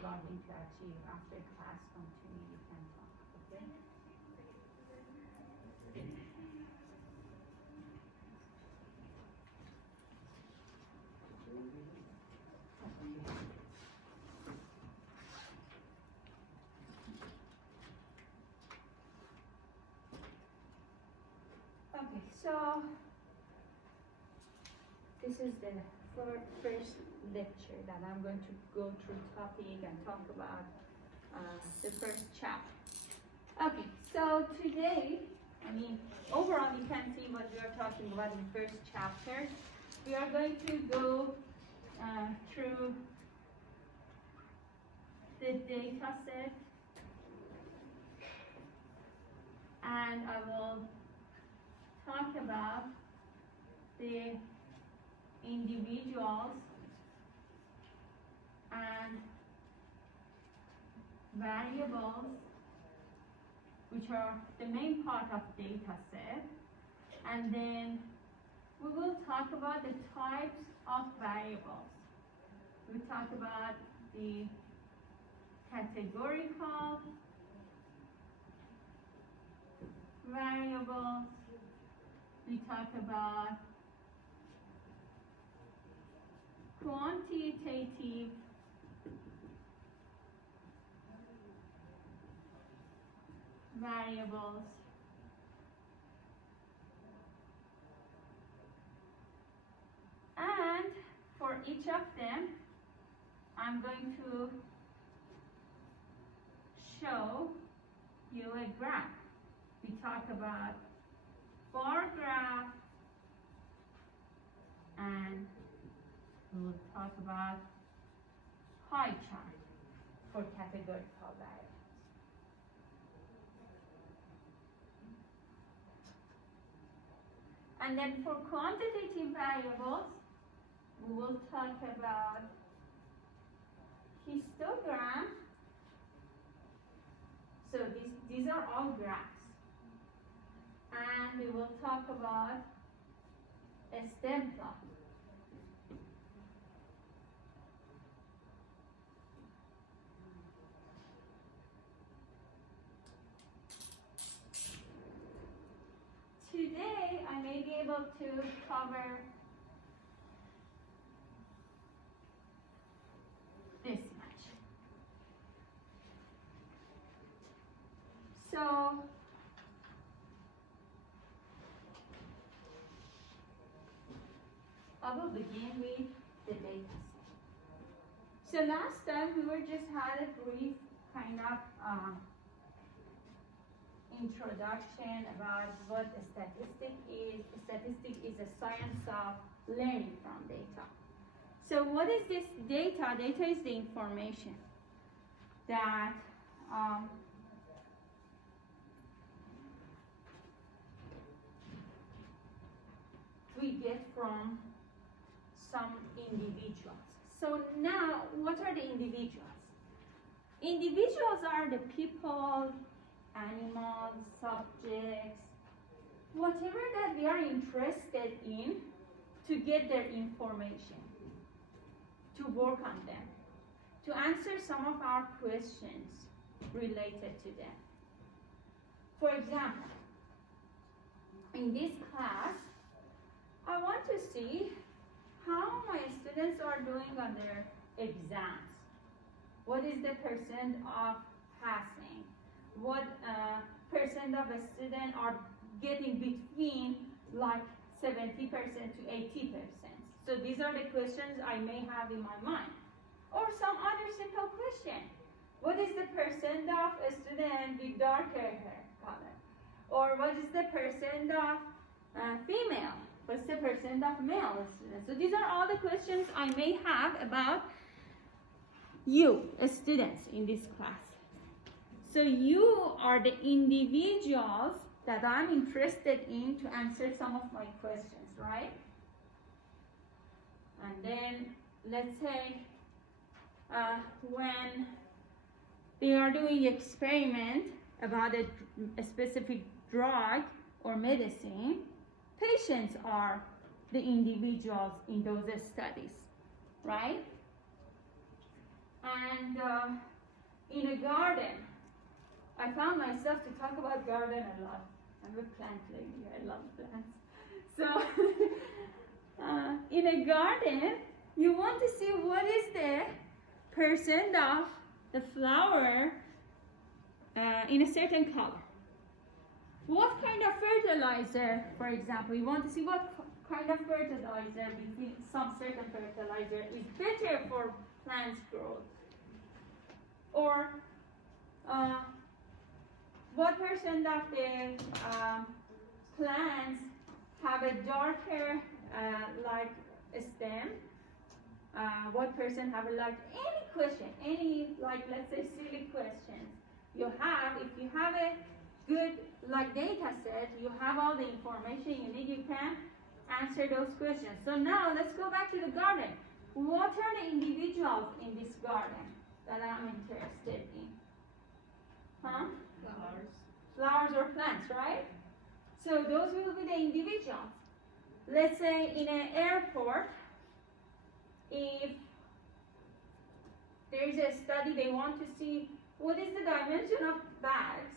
striving to achieve. After class, come to me, you can talk, okay? Okay, so this is the first lecture that I'm going to go through topic and talk about the first chapter. Okay, so today, overall you can see what we are talking about in first chapter. We are going to go through the data set, and I will talk about the individuals and variables, which are the main part of data set, and then we will talk about the types of variables. We talk about the categorical variables. We talk about quantitative variables, and for each of them I'm going to show you a graph. We talk about bar graph, and we will talk about pie chart for categorical variables. And then for quantitative variables, we will talk about histogram. So these are all graphs. And we will talk about a stem plot. Today, I may be able to cover this much. So, I will begin with the data set. So last time we were just had a brief kind of introduction about what a statistic is. A statistic is a science of learning from data. So what is this data? Data is the information that we get from some individuals. So now, what are the individuals? Individuals are the people, animals, subjects, whatever that we are interested in to get their information, to work on them, to answer some of our questions related to them. For example, in this class, I want to see how my students are doing on their exams. What is the percent of passing? What percent of a student are getting between like 70% to 80%? So these are the questions I may have in my mind. Or some other simple question. What is the percent of a student with darker hair color? Or what is the percent of female? What's the percent of male students? So these are all the questions I may have about you, students, in this class. So you are the individuals that I'm interested in to answer some of my questions, right? And then let's say when they are doing experiment about a specific drug or medicine, patients are the individuals in those studies, right? And in a garden, I found myself to talk about garden a lot. I'm a plant lady, I love plants. So in a garden, you want to see what is the percent of the flower in a certain color. What kind of fertilizer, for example, you want to see what kind of fertilizer between some certain fertilizer is better for plants growth. Or what percent of the plants have a darker like stem? What percent have a like any question, any like let's say silly questions you have, if you have a good like data set, you have all the information you need, you can answer those questions. So now let's go back to the garden. What are the individuals in this garden that I'm interested in? Huh? Flowers. Flowers or plants, right? So those will be the individuals. Let's say in an airport, if there is a study, they want to see what is the dimension of bags,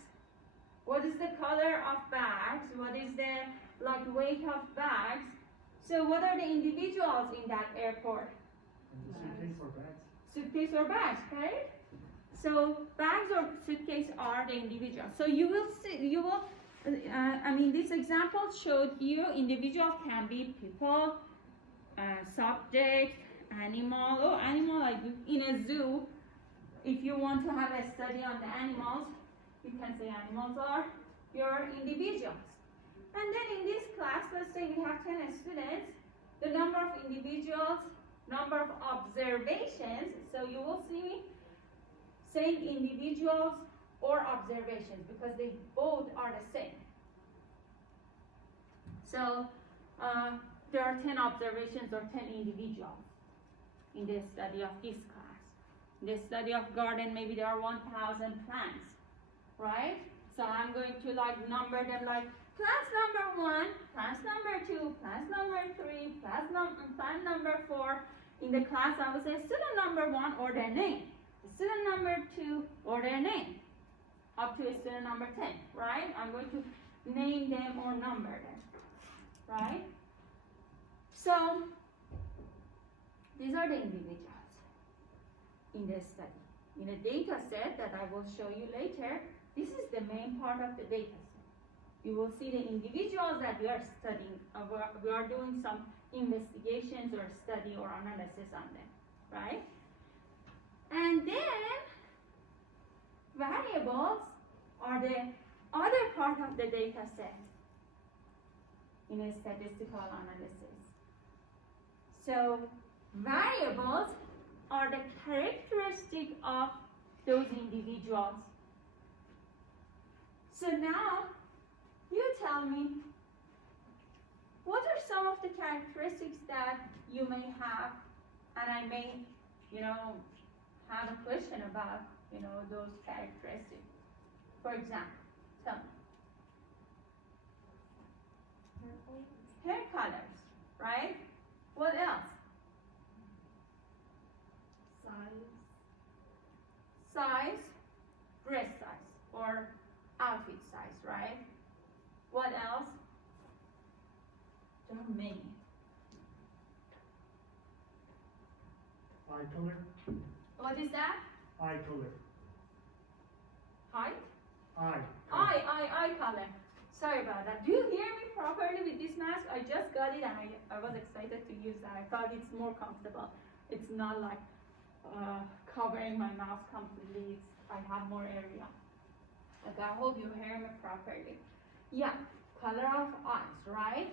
what is the color of bags, what is the like weight of bags. So what are the individuals in that airport? Suitcase or bags? Suitcase or bags, right? So bags or suitcase are the individuals. So you will see, you will, this example showed you individuals can be people, subject, animal. Oh, animal, like in a zoo, if you want to have a study on the animals, you can say animals are your individuals. And then in this class, let's say we have 10 students, the number of individuals, number of observations, so you will see me saying individuals or observations because they both are the same. So there are 10 observations or 10 individuals in the study of this class. In the study of garden, maybe there are 1,000 plants, right? So I'm going to like number them like plants number 1, plants number 2, plants number 3, plant number 4. In the class, I will say student number 1 or their name, student number 2 or their name, up to student number 10, right? I'm going to name them or number them, right? So these are the individuals in the study. In a data set that I will show you later, this is the main part of the data set. You will see the individuals that we are studying. We are doing some investigations or study or analysis on them, right? And then variables are the other part of the data set in a statistical analysis. So variables are the characteristic of those individuals. So now you tell me, what are some of the characteristics that you may have, and I may, have a question about, those characteristics. For example, tell me. Hair colors, right? What else? Size, dress size, or outfit size, right? What else? There are many. Eye color? What is that? Eye color. Height? Eye. Eye color. Sorry about that. Do you hear me properly with this mask? I just got it and I was excited to use that. I thought it's more comfortable. It's not like covering my mouth completely. I have more area. Okay, I hope you hear me properly. Yeah, color of eyes, right?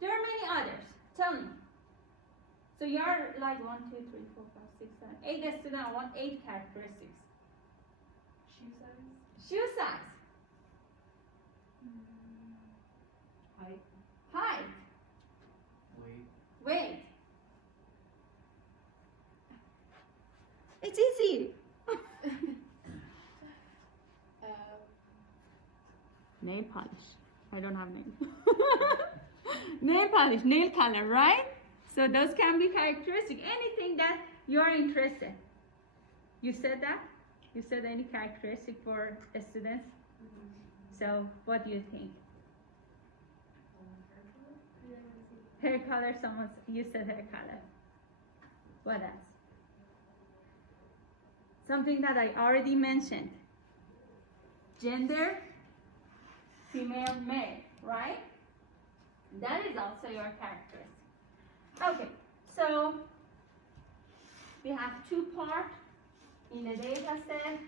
There are many others. Tell me. So you're like 1, 2, 3, 4, 5, 6, 7, 8 students. I want 8 characteristics. Shoe size. Shoe size. Height. Height. Weight. It's easy. Nail polish. I don't have nail. Nail polish, nail color, right? So those can be characteristic. Anything that you are interested. You said that? You said any characteristic for students? So what do you think? Hair color, you said hair color. What else? Something that I already mentioned. Gender, female, male, right? That is also your characteristic. Okay, so we have two parts in the data set.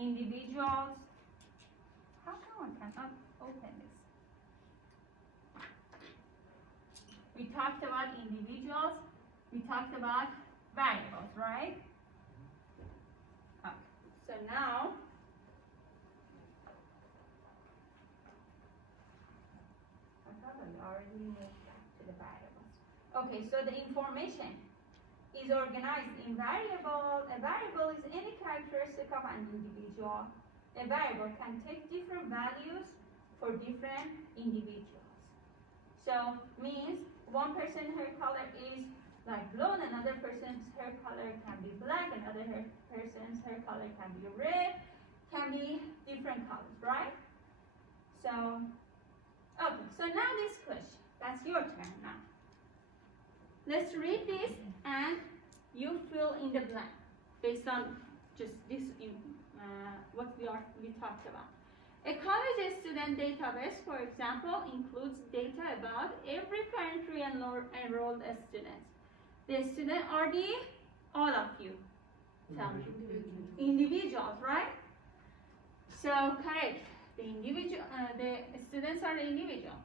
Individuals. How come I cannot open this? We talked about individuals. We talked about variables, right? Okay. So now, I thought I already moved back to the variables. Okay, so the information is organized in variable. A variable is any characteristic of an individual. A variable can take different values for different individuals. So means one person's hair color is like blonde, another person's hair color can be black, another person's hair color can be red, can be different colors, right? So, okay, so now this question, that's your turn now. Let's read this and you fill in the blank based on just this, what we talked about. A college student database, for example, includes data about every country and enrolled students. The students are all of you. Tell me. Individuals, right? So correct. The students are the individual.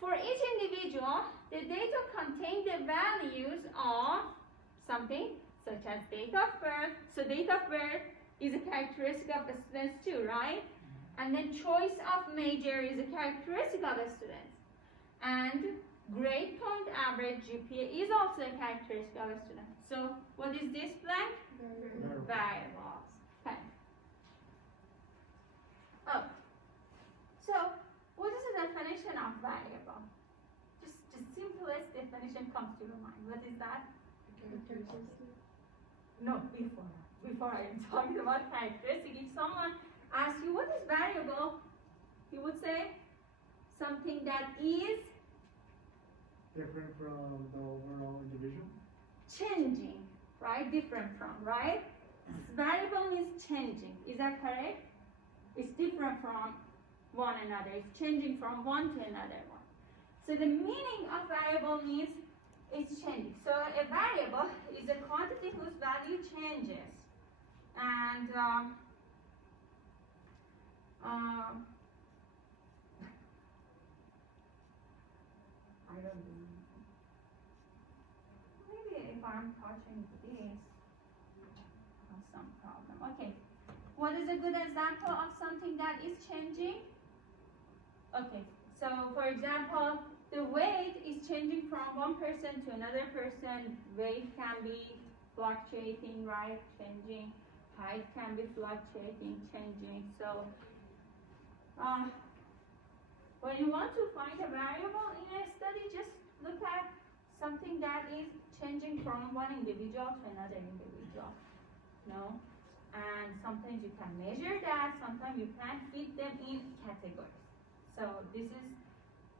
For each individual, the data contain the values of something such as date of birth. So date of birth is a characteristic of the students too, right? And then choice of major is a characteristic of the students. And grade point average GPA is also a characteristic of a student. So what is this blank? Variables. Okay. Oh. So what is the definition of variable? Just simplest definition comes to your mind. What is that? No, before I am talking about characteristic, if someone asks you what is variable, you would say something that is different from the overall individual? Changing, right? Different from, right? Variable means changing. Is that correct? It's different from one another. It's changing from one to another one. So the meaning of variable means it's changing. So a variable is a quantity whose value changes. And I don't know. Maybe if I'm touching this, I have some problem. Okay. What is a good example of something that is changing? Okay. So for example, the weight is changing from one person to another person. Weight can be fluctuating, right? Changing. Height can be fluctuating, changing. So when you want to find a variable in a study, just look at something that is changing from one individual to another individual. No? And sometimes you can measure that, sometimes you can fit them in categories. So this is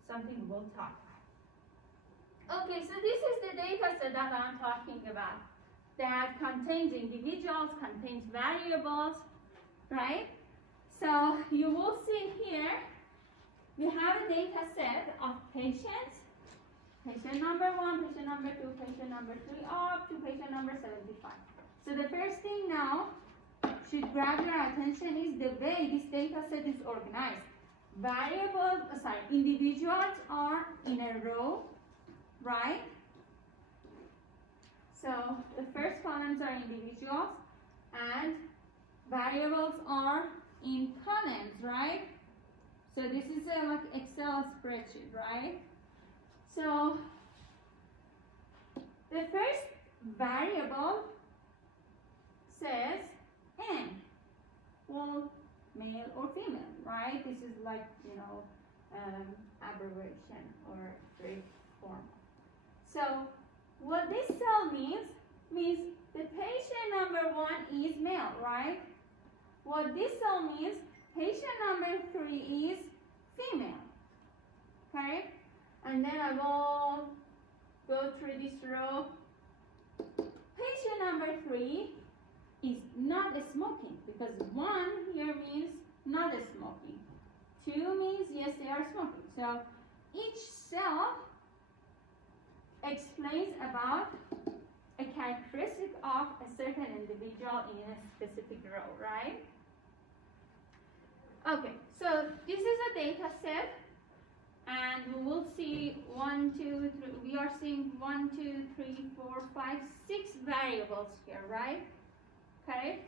something we'll talk about. Okay, so this is the data set that I'm talking about. That contains individuals, contains variables, right? So you will see here, we have a data set of patients. Patient number 1, patient number 2, patient number 3, up to patient number 75. So the first thing now should grab your attention is the way this data set is organized. Individuals are in a row, right? So the first columns are individuals and variables are in columns, right? So this is a like Excel spreadsheet, right? So the first variable says N. Well, male or female, right? This is like, abbreviation or very formal. So what this cell means the patient number 1 is male, right? What this cell means, patient number 3 is female. Okay? And then I will go through this row. Patient number 3 is not smoking, because 1 here means not smoking. 2 means yes, they are smoking. So each cell explains about a characteristic of a certain individual in a specific row, right? Okay, so this is a data set, and we will see 1, 2, 3. We are seeing 1, 2, 3, 4, 5, 6 variables here, right? Okay.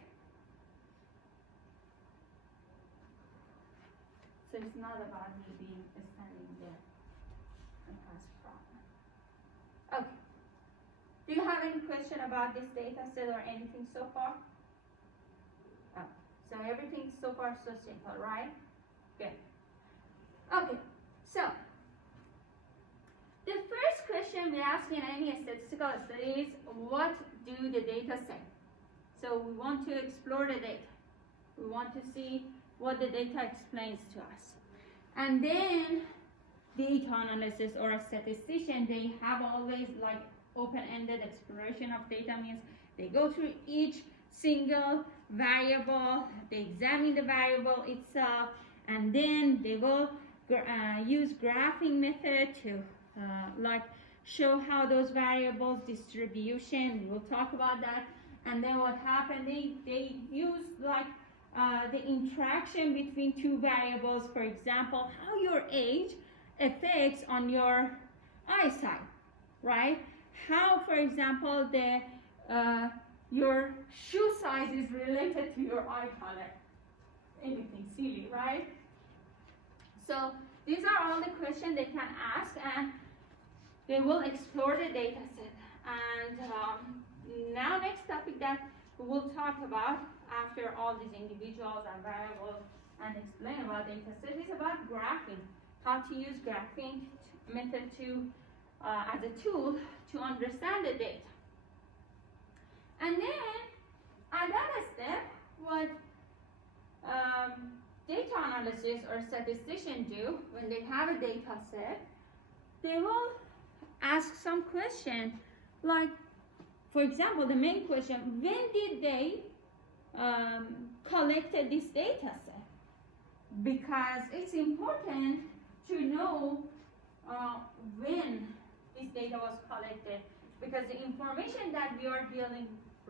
So it's not about me being standing there and has a problem. Okay. Do you have any question about this data set or anything so far? Oh, so everything so far so simple, right? Good. Okay, so the first question we ask in any statistical study is, what do the data say? So we want to explore the data. We want to see what the data explains to us. And then data analysis or a statistician, they have always like open-ended exploration of data, means they go through each single variable, they examine the variable itself, and then they will use graphing method to like show how those variables distribution. We'll talk about that. And then what happened, they use like the interaction between two variables, for example, how your age affects on your eyesight, right? How, for example, your shoe size is related to your eye color. Anything silly, right? So these are all the questions they can ask, and they will explore the data set. And now next topic that we will talk about after all these individuals and variables and explain about data set is about graphing. How to use graphing method to as a tool to understand the data. And then at that step, what data analysis or statistician do when they have a data set, they will ask some question like, for example, the main question, when did they collected this data set? Because it's important to know when this data was collected, because the information that we are dealing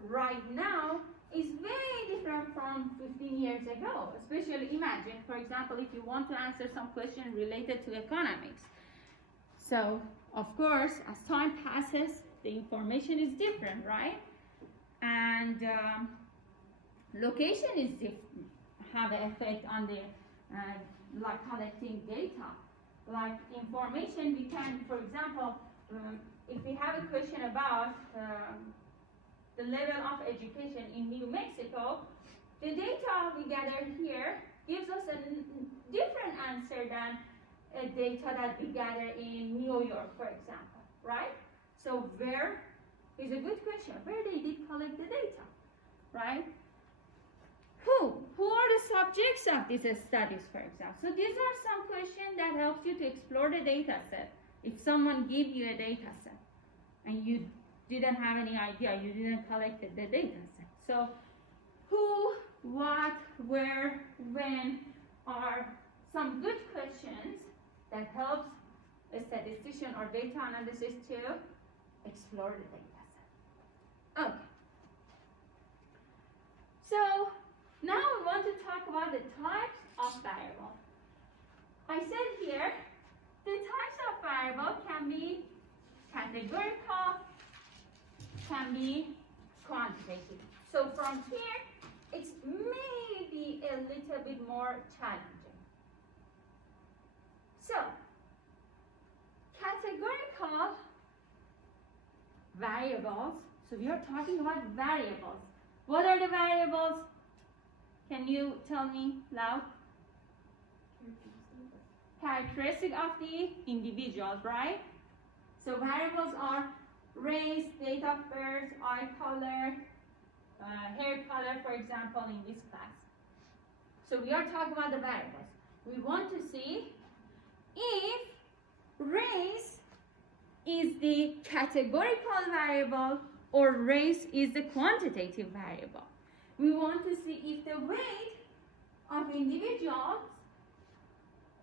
right now is very different from 15 years ago. Especially imagine, for example, if you want to answer some question related to economics. So, of course, as time passes, the information is different, right? And location is different, have an effect on the like collecting data. Like information, we can, for example, if we have a question about the level of education in New Mexico, the data we gather here gives us a different answer than data that we gather in New York, for example, right? So where is a good question. Where they did collect the data, right? Who are the subjects of these studies, for example? So these are some questions that helps you to explore the data set. If someone gives you a data set and you didn't have any idea, you didn't collect the data set. So who, what, where, when are some good questions that helps a statistician or data analysis to explore the data set. Okay. So now we want to talk about the types of variable. I said here, the types of variable can be categorical, can be quantitative. So from here, it's maybe a little bit more challenging. So, categorical variables, so we are talking about variables. What are the variables? Can you tell me loud? Characteristic of the individuals, right? So variables are race, date of birth, eye color, hair color, for example, in this class. So we are talking about the variables. We want to see if race is the categorical variable or race is the quantitative variable. We want to see if the weight of individuals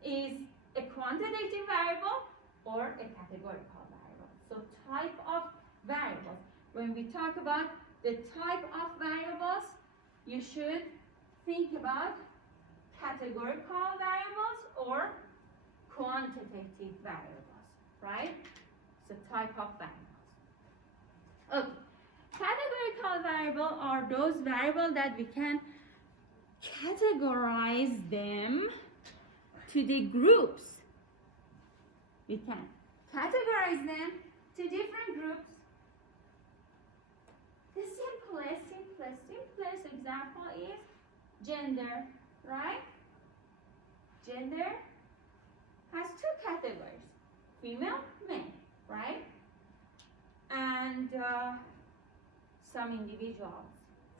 is a quantitative variable or a categorical variable. So type of variables. When we talk about the type of variables, you should think about categorical variables or quantitative variables, right? So type of variables. Okay. Categorical variables are those variables that we can categorize them to the groups. We can categorize them to different groups. The simplest example is gender, right? Gender has two categories, female, male, right? And some individuals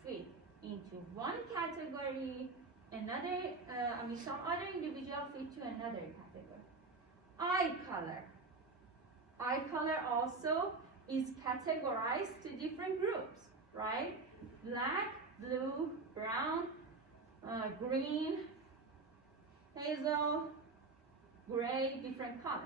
fit into one category, some other individual fit to another category. Eye color. Eye color also is categorized to different groups, right? Black, blue, brown, green, hazel, gray, different colors.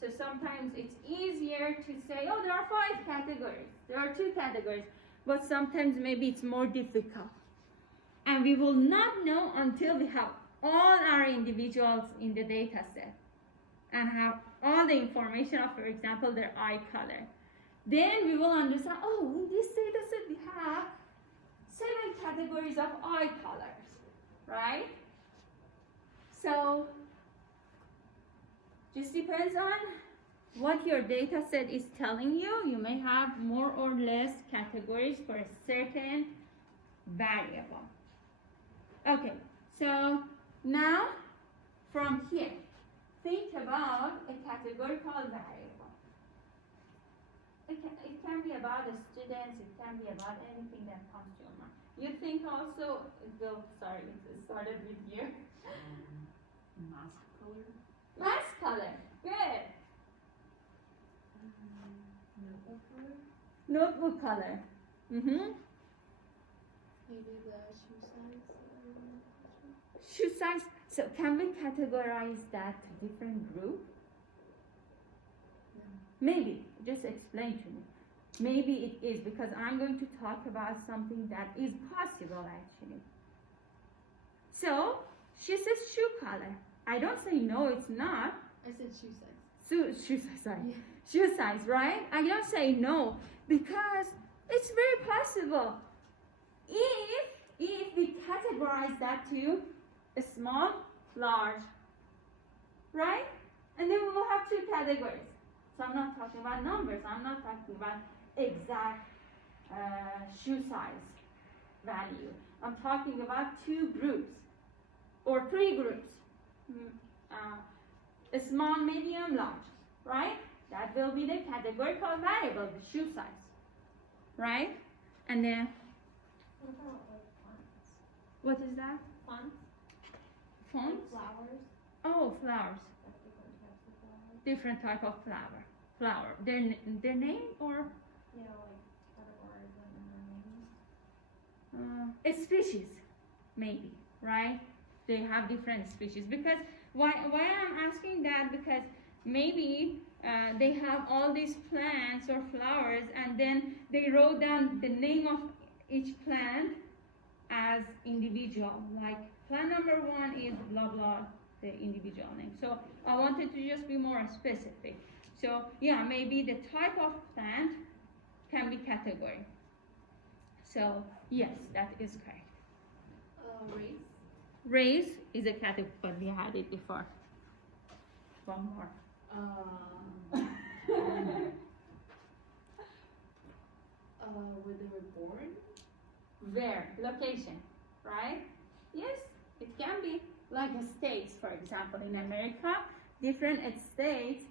So sometimes it's easier to say, oh, there are 5 categories. There are 2 categories. But sometimes maybe it's more difficult. And we will not know until we have all our individuals in the data set and have all the information of, for example, their eye color. Then we will understand, oh, in this data set we have 7 categories of eye colors, right? So just depends on what your data set is telling you. You may have more or less categories for a certain variable. Okay, so now from here, think about a categorical variable. It can be about the students, it can be about anything that comes to your mind. You think also, sorry, it started with you. Mask color. Mask color, good. Notebook color. Notebook color. Mm-hmm. Maybe the shoe size. Shoe size. So can we categorize that to different group? No. Maybe. Just explain to me. Maybe it is because I'm going to talk about something that is possible actually. So she says shoe color. I don't say no, it's not. I said shoe size. Shoe size, sorry. Yeah. Shoe size, right? I don't say no because it's very possible. If we categorize that to a small, large, right? And then we will have 2 categories. So I'm not talking about numbers. I'm not talking about exact shoe size value. I'm talking about 2 groups or 3 groups. A small, medium, large, right? That will be the categorical variable, the shoe size, right? And then, What about like fonts? what is that? Fonts? Fonts? Flowers? Oh, flowers. Like different types of flowers. Flower. Their name or Yeah, like categories and their names. a species, maybe, right? They have different species. Because why I'm asking that, because maybe they have all these plants or flowers and then they wrote down the name of each plant as individual, like plant number 1 is blah blah, the individual name. So I wanted to just be more specific. So yeah, maybe the type of plant can be category. So yes, that is correct. Race? Race is a category, but we had it before. One more. Where they were born? Where? Location, right? Yes, it can be. Like states, for example, in America, different states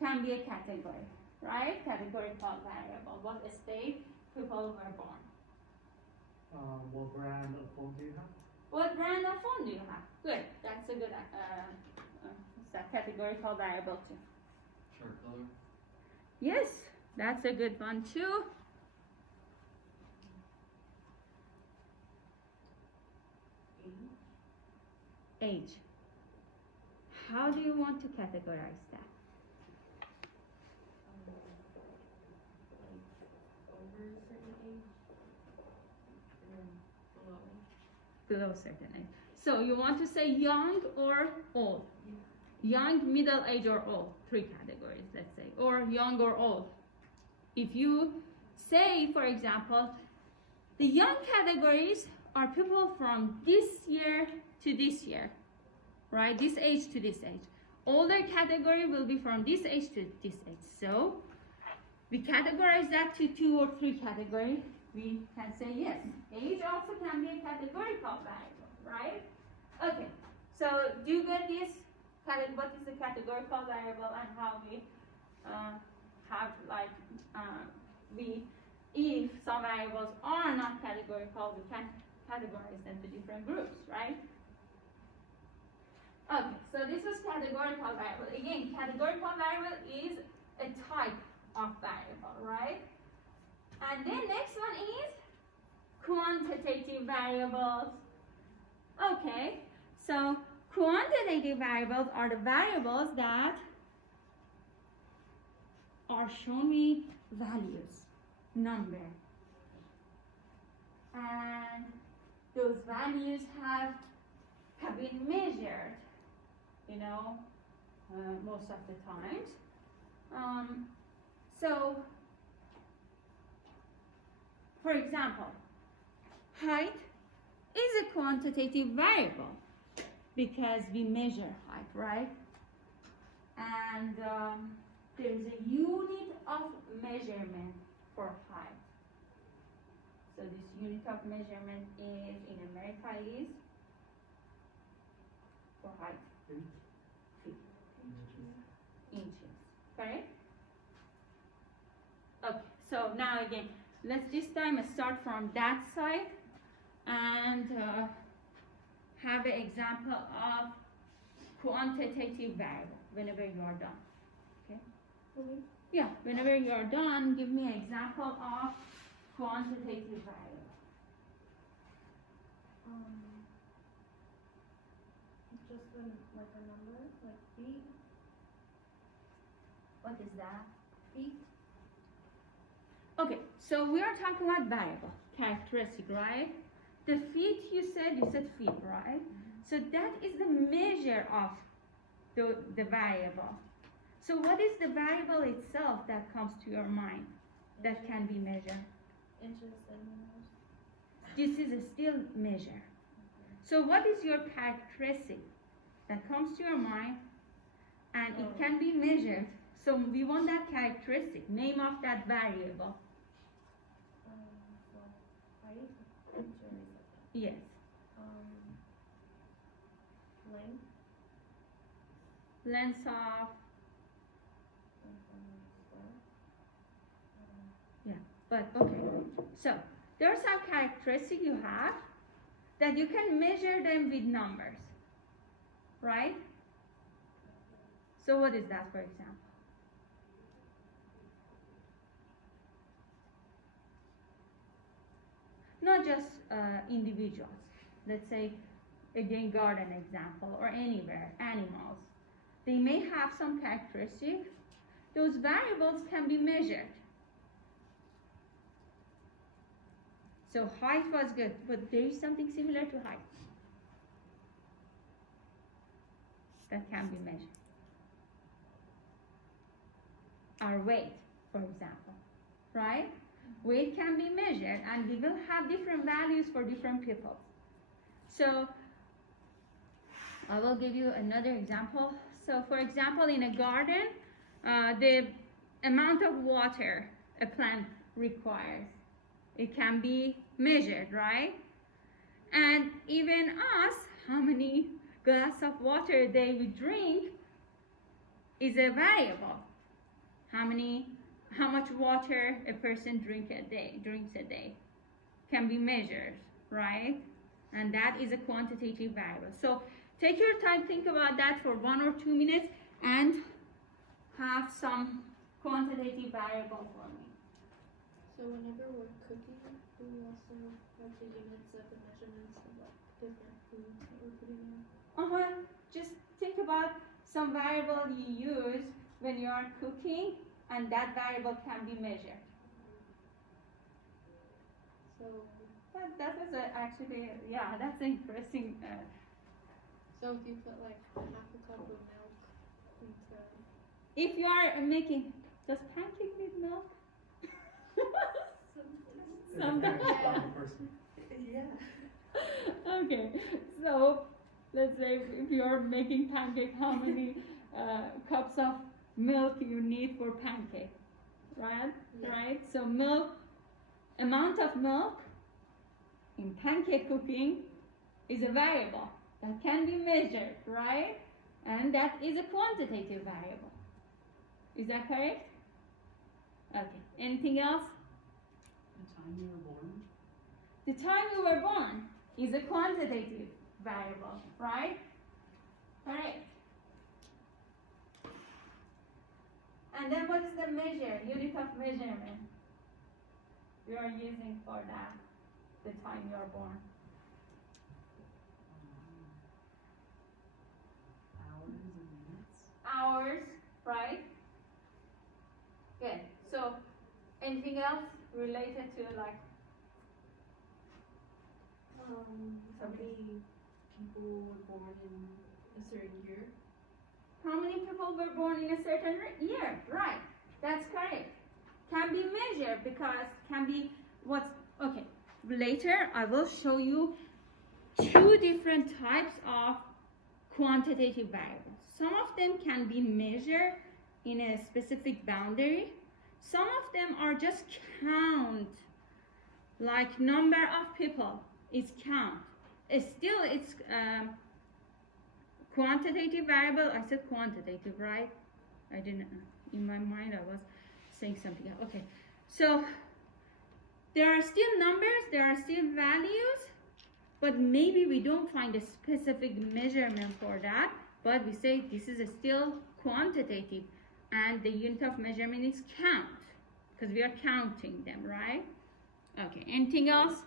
can be a category, right? Categorical variable. What state people were born. what brand of phone do you have? What brand of phone do you have? Good. That's a good categorical variable too. Shirt color. Yes, that's a good one too. Age. How do you want to categorize that? Like over a certain age, and then below. Below certain age. So you want to say young or old? Young, middle age, or old. 3 categories, let's say. Or young or old. If you say, for example, the young categories are people from this year to this year, right? This age to this age. Older category will be from this age to this age. So we categorize that to 2 or 3 categories. We can say yes. Age also can be a categorical variable, right? Okay. So do you get this? What is the categorical variable and how we have if some variables are not categorical, we can categorize them to different groups, right? Okay, so this is categorical variable. Again, categorical variable is a type of variable, right? And then next one is quantitative variables. Okay, so quantitative variables are the variables that are shown with values, number. And those values have been measured, most of the times. So, for example, height is a quantitative variable because we measure height, right? And there's a unit of measurement for height. So this unit of measurement is, in America, is for height, feet, inches, correct? Okay, so now again, let's this time start from that side and have an example of quantitative variable whenever you are done. Okay? Yeah, whenever you are done, give me an example of quantitative variable. Just like a number, like feet. What is that? Feet. Okay, so we are talking about variable, characteristic, right? The feet, you said feet, right? So that is the measure of the variable. So what is the variable itself that comes to your mind that can be measured? Inches, centimeters. This is a still measure. So what is your characteristic that comes to your mind and it can be measured? So we want that characteristic, name of that variable. So height, inches. Yes. Length. Length of, yeah, but okay. So there are some characteristics you have that you can measure them with numbers, right? So what is that, for example? Not just individuals. Let's say, again, garden example, or anywhere, animals. They may have some characteristics. Those variables can be measured. So height was good, but there is something similar to height that can be measured. Our weight, for example, right? Weight can be measured, and we will have different values for different people. So I will give you another example. So for example, in a garden, the amount of water a plant requires, it can be measured, right? And even us, how many glass of water a day we drink is a variable. How much water a person drinks a day can be measured, right? And that is a quantitative variable. So take your time, think about that for 1 or 2 minutes, and have some quantitative variable for me. So whenever we're cooking, do we also have the units of the measurements of like different foods that we're putting in? Just think about some variable you use when you are cooking, and that variable can be measured. So That was actually, yeah, that's interesting. so if you put like half a cup of milk into If you are making, does pancake need milk? It Sometimes. depends on the person. yeah. Okay, so let's say if you're making pancake, how many cups of milk you need for pancake, right? Yeah. Right. So amount of milk in pancake cooking is a variable that can be measured, right? And that is a quantitative variable. Is that correct? Okay. Anything else? The time you were born. The time you were born is a quantitative variable, right? Correct. And then what is the measure, unit of measurement you are using for that, the time you are born? Hours and minutes. Hours, right? Good. So, anything else related to like How many people were born in a certain year? how many people were born in a certain year? Right. That's correct. Can be measured because can be what's okay. Later I will show you 2 different types of quantitative variables. Some of them can be measured in a specific boundary. Some of them are just count, like number of people is count. Still, it's quantitative variable. I said quantitative, right? I didn't. In my mind, I was saying something else. Okay, so there are still numbers, there are still values, but maybe we don't find a specific measurement for that. But we say this is still quantitative, and the unit of measurement is count, because we are counting them, right? Okay. Anything else?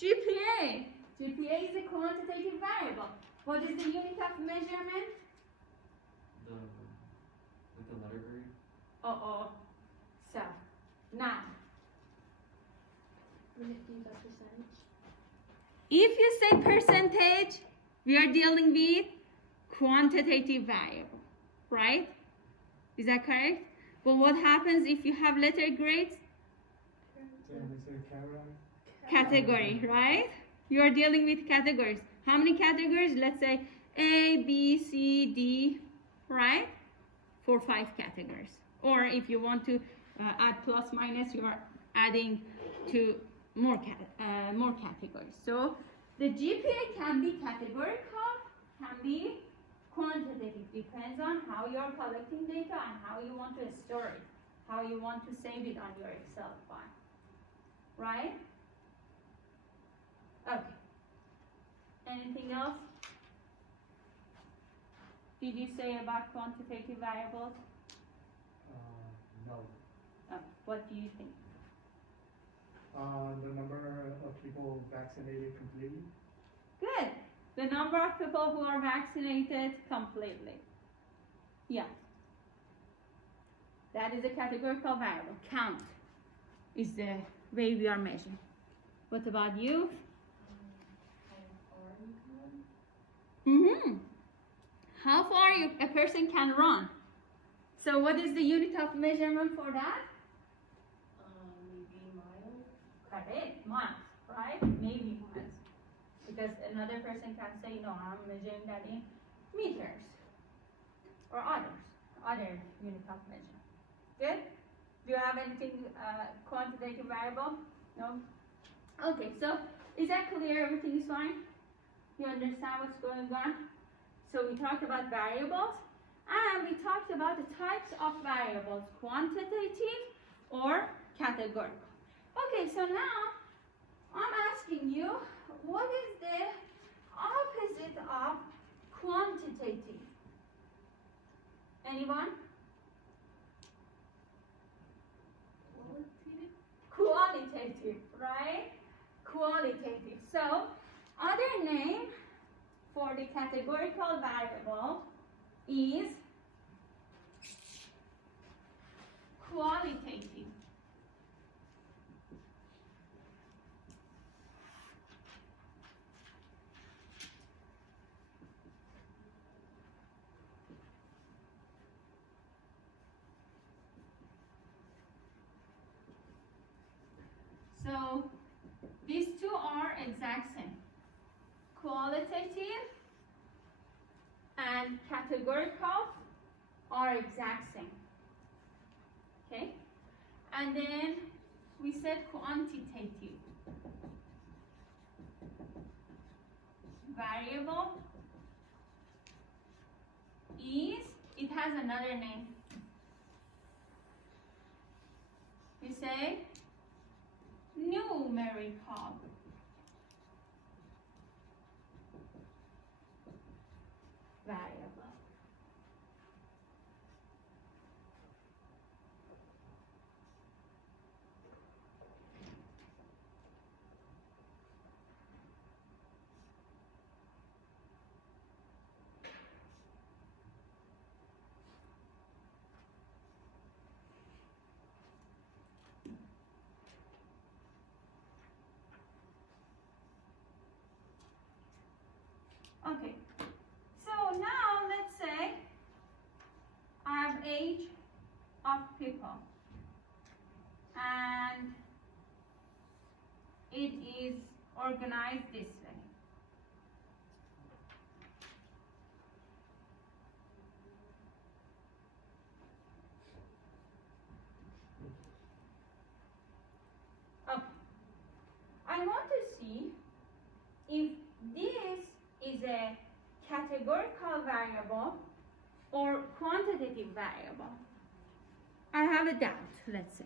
GPA. GPA is a quantitative variable. What is the unit of measurement? With the letter grade? So, now, Would it be the percentage? if you say percentage, we are dealing with quantitative variable, right? Is that correct? But what happens if you have letter grades? Yeah, we say camera. Category, right? You are dealing with categories. How many categories? Let's say A, B, C, D, right? 4, 5 categories. Or if you want to add plus minus, you are adding to more categories. So the GPA can be categorical, can be quantitative. Depends on how you are collecting data and how you want to store it, how you want to save it on your Excel file, right? Okay. Anything else? Did you say about quantitative variables? No. What do you think? The number of people vaccinated completely. Good. The number of people who are vaccinated completely. Yeah. That is a categorical variable. Count is the way we are measuring. What about you? How far a person can run. So what is the unit of measurement for that? Maybe miles. Correct, miles, right? Maybe miles. Because another person can say, no, I'm measuring that in meters. Or other unit of measurement. Good? Do you have anything quantitative variable? No? Okay, so is that clear? Everything is fine? You understand what's going on? So we talked about variables, and we talked about the types of variables, quantitative or categorical. Okay, so now asking you, what is the opposite of quantitative? Anyone? Qualitative, right? Qualitative. So, other name for the categorical variable is qualitative. So these two are exact same. Qualitative and categorical are exact same. Okay? And then we said quantitative variable is, it has another name. We say numerical variable. Okay, so now let's say I have age of people and it is organized this way. Okay, I want to see if this is a categorical variable or quantitative variable. I have a doubt, let's say.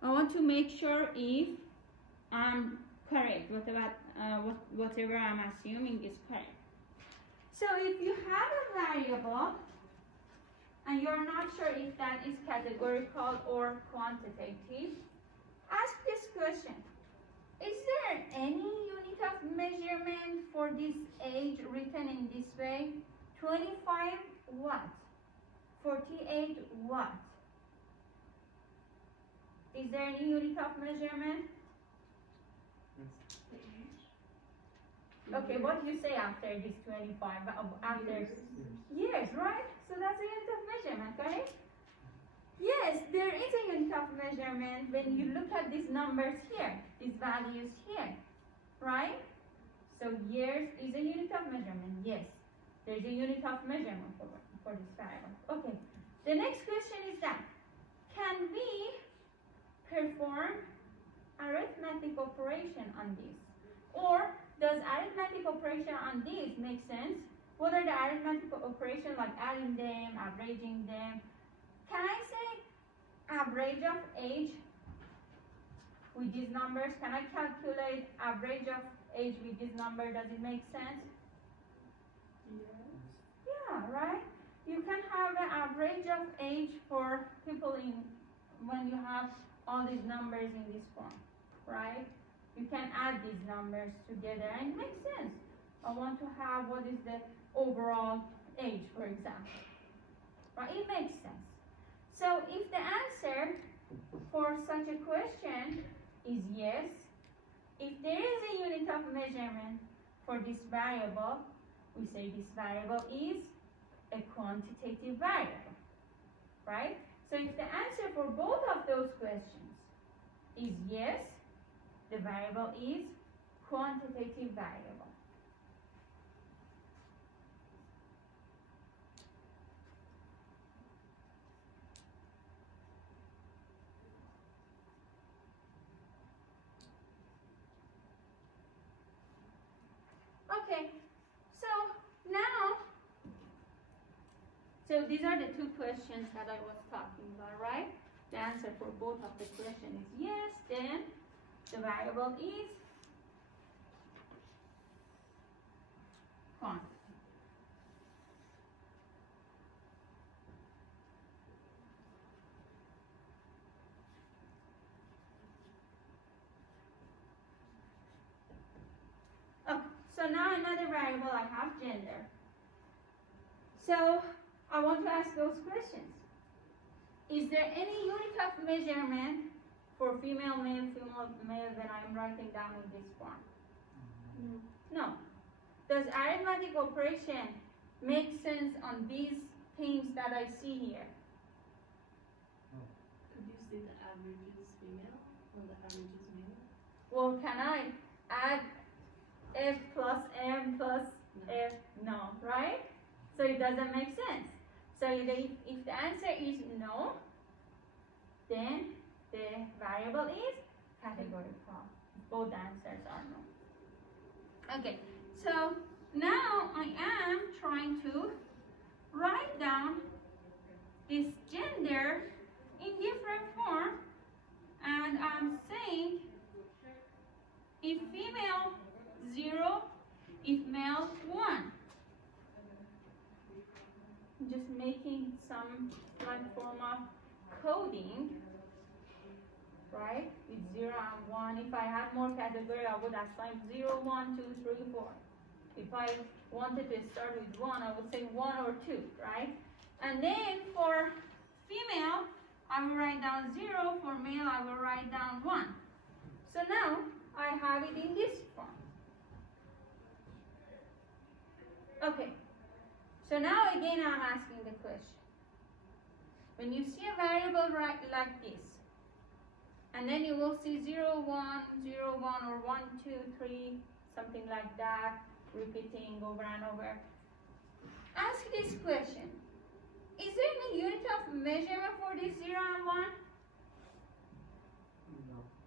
I want to make sure if I'm correct, whatever I'm assuming is correct. So if you have a variable and you're not sure if that is categorical or quantitative, ask this question. Is there any unit of measurement for this age written in this way? 25 what? 48 what? Is there any unit of measurement? Okay, what do you say after this 25? After years, right? So that's a unit of measurement, correct? Yes, there is a unit of measurement when you look at these numbers here, these values here, right? So years is a unit of measurement, yes. There's a unit of measurement for this variable. Okay, the next question is that, can we perform arithmetic operation on this? Or does arithmetic operation on this make sense? What are the arithmetic operations like adding them, averaging them? Can I say average of age with these numbers? Can I calculate average of age with this number? Does it make sense? Yes. Yeah, right? You can have an average of age for people when you have all these numbers in this form, right? You can add these numbers together and it makes sense. I want to have what is the overall age, for example. Right? It makes sense. So if the answer for such a question is yes, if there is a unit of measurement for this variable, we say this variable is a quantitative variable, right? So if the answer for both of those questions is yes, the variable is quantitative variable. Okay, so now, so these are the two questions that I was talking about, right? The answer for both of the questions is yes, then the variable is quantity. Okay, so now another variable I have gender. So I want to ask those questions. Is there any unit of measurement for female, male, when I'm writing down in this form? No. No. Does arithmetic operation make sense on these things that I see here? Could you say the average is female or the average is male? Well, can I add F plus M plus No. F? No, right? So it doesn't make sense. So if the answer is no, then the variable is categorical. Both answers are no. Okay, so now I am trying to write down this gender in different form, and I'm saying if female 0, if male 1. I'm just making some like form of coding, right? With 0 and 1. If I had more category, I would assign 0, 1, 2, 3, 4. If I wanted to start with 1, I would say 1 or 2, right? And then for female, I will write down 0. For male, I will write down 1. So now I have it in this form. Okay. So now again I'm asking the question. When you see a variable like this, and then you will see 0, 1, 0, 1, or 1, 2, 3, something like that, repeating over and over. Ask this question. Is there any unit of measurement for this 0 and 1?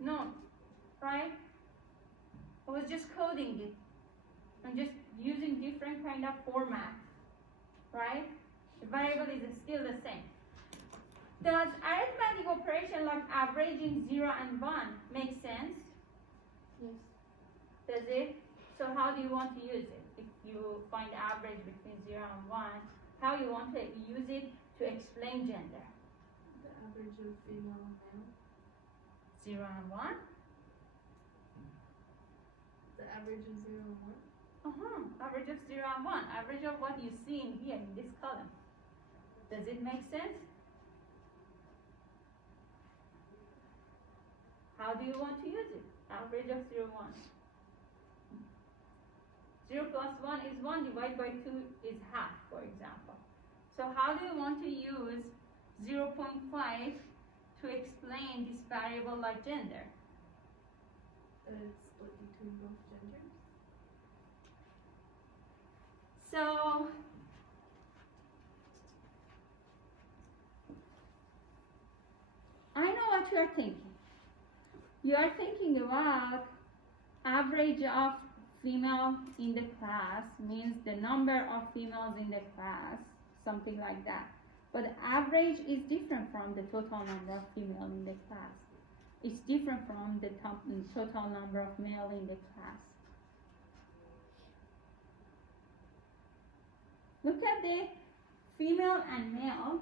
No. Right? I was just coding it. I'm just using different kind of format. Right? The variable is still the same. Does arithmetic operation like averaging 0 and 1 make sense? Yes. Does it? So how do you want to use it? If you find the average between 0 and 1, how you want to use it to explain gender? The average of female and male. 0 and 1? The average of 0 and 1. Average of 0 and 1. Average of what you see in here in this column. Does it make sense? How do you want to use it? Average of 0, 1. 0 plus 1 is 1, divided by 2 is half, for example. So how do you want to use 0.5 to explain this variable like gender? It's split between both genders. So I know what you are thinking. You are thinking about average of female in the class means the number of females in the class, something like that. But average is different from the total number of female in the class. It's different from the total number of male in the class. Look at the female and male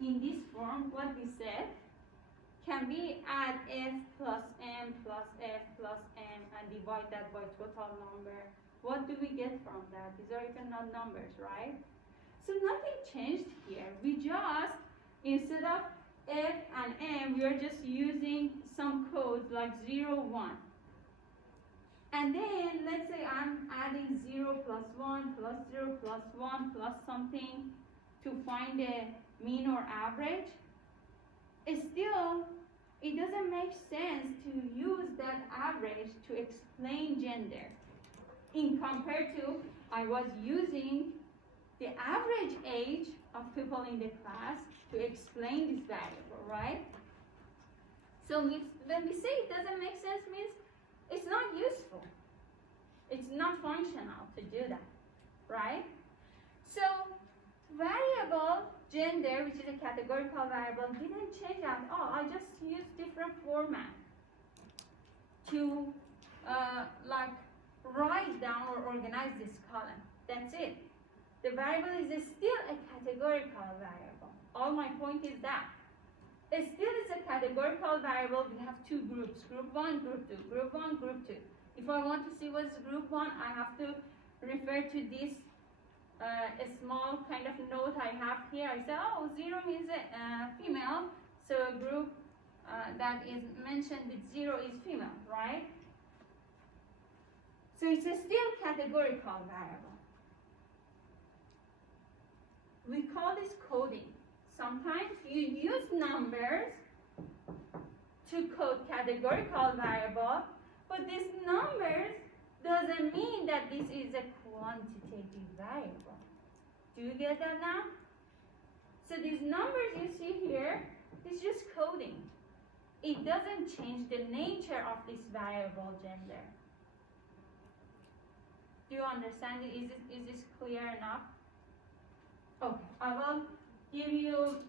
in this form, what we said. Can we add F plus M plus F plus M and divide that by total number? What do we get from that? These are even not numbers, right? So nothing changed here. We just, instead of F and M, we are just using some codes like 0, 1. And then, let's say I'm adding 0 plus 1 plus 0 plus 1 plus something to find the mean or average. Still, it doesn't make sense to use that average to explain gender. In compared to, I was using the average age of people in the class to explain this variable, right? So when we say it doesn't make sense, means it's not useful. It's not functional to do that, right? So variable gender, which is a categorical variable, didn't change at all. I just used different format to like write down or organize this column. That's it. The variable is still a categorical variable. All my point is that. It still is a categorical variable. We have two groups, group 1, group 2, group 1, group 2. If I want to see what's group 1, I have to refer to this a small kind of note I have here. I say, oh, 0 means female, so a group that is mentioned with 0 is female, right? So it's a still categorical variable. We call this coding. Sometimes you use numbers to code categorical variable, but these numbers doesn't mean that this is a quantitative variable. Do you get that now? So these numbers you see here is just coding. It doesn't change the nature of this variable gender. Do you understand it? Is this clear enough? Okay, I will give you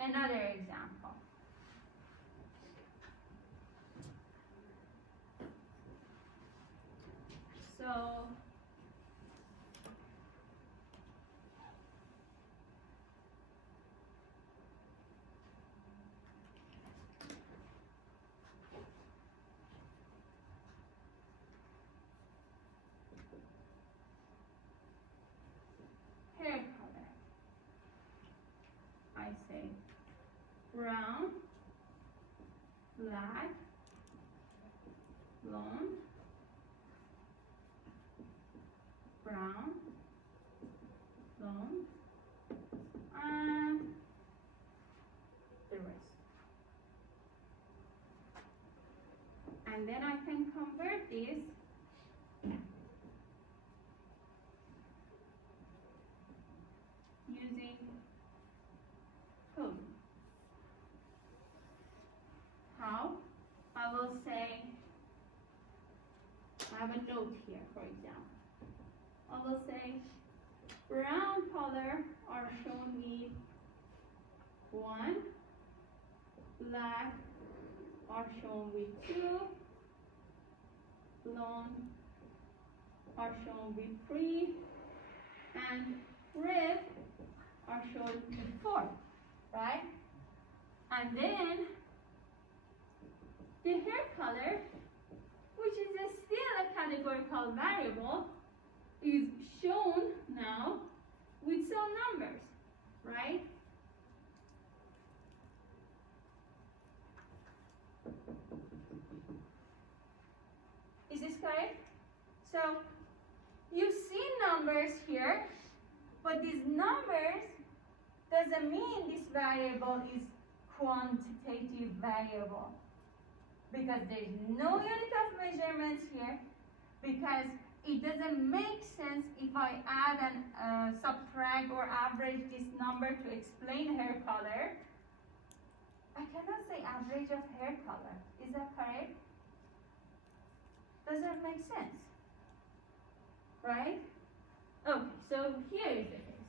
another example. So, hair color. I say brown, black, blonde, brown, blonde, and the rest. And then I can convert this using code. How? I will say, I have a note here, for example. I will say brown color are shown with 1, black are shown with 2, blonde are shown with 3, and red are shown with 4, right? And then the hair color, which is still a categorical variable, is shown now with some numbers, right? Is this correct? So you see numbers here, but these numbers doesn't mean this variable is quantitative variable, because there is no unit of measurements here, because it doesn't make sense if I add and subtract or average this number to explain hair color. I cannot say average of hair color. Is that correct? Does that make sense? Right? Okay, so here is the case.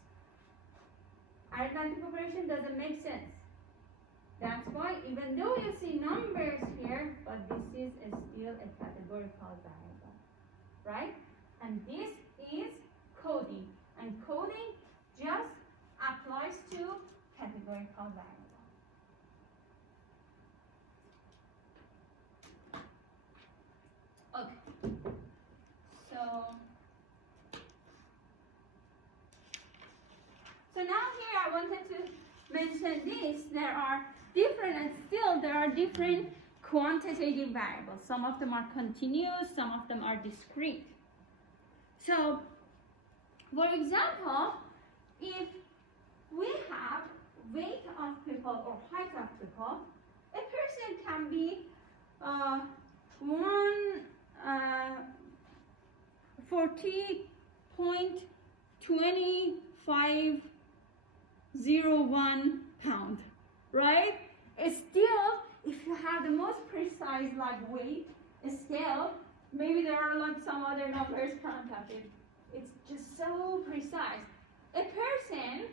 Arithmetic operation doesn't make sense. That's why even though you see numbers here, but this is still a categorical variable, right? And this is coding, and coding just applies to categorical variable. Okay, so now here I wanted to mention this. There are different, and still there are different quantitative variables. Some of them are continuous, some of them are discrete. So, for example, if we have weight of people or height of people, a person can be 40.2501 pound, right? Still, if you have the most precise like weight scale, maybe there are like some other numbers can't touch it. It's just so precise. A person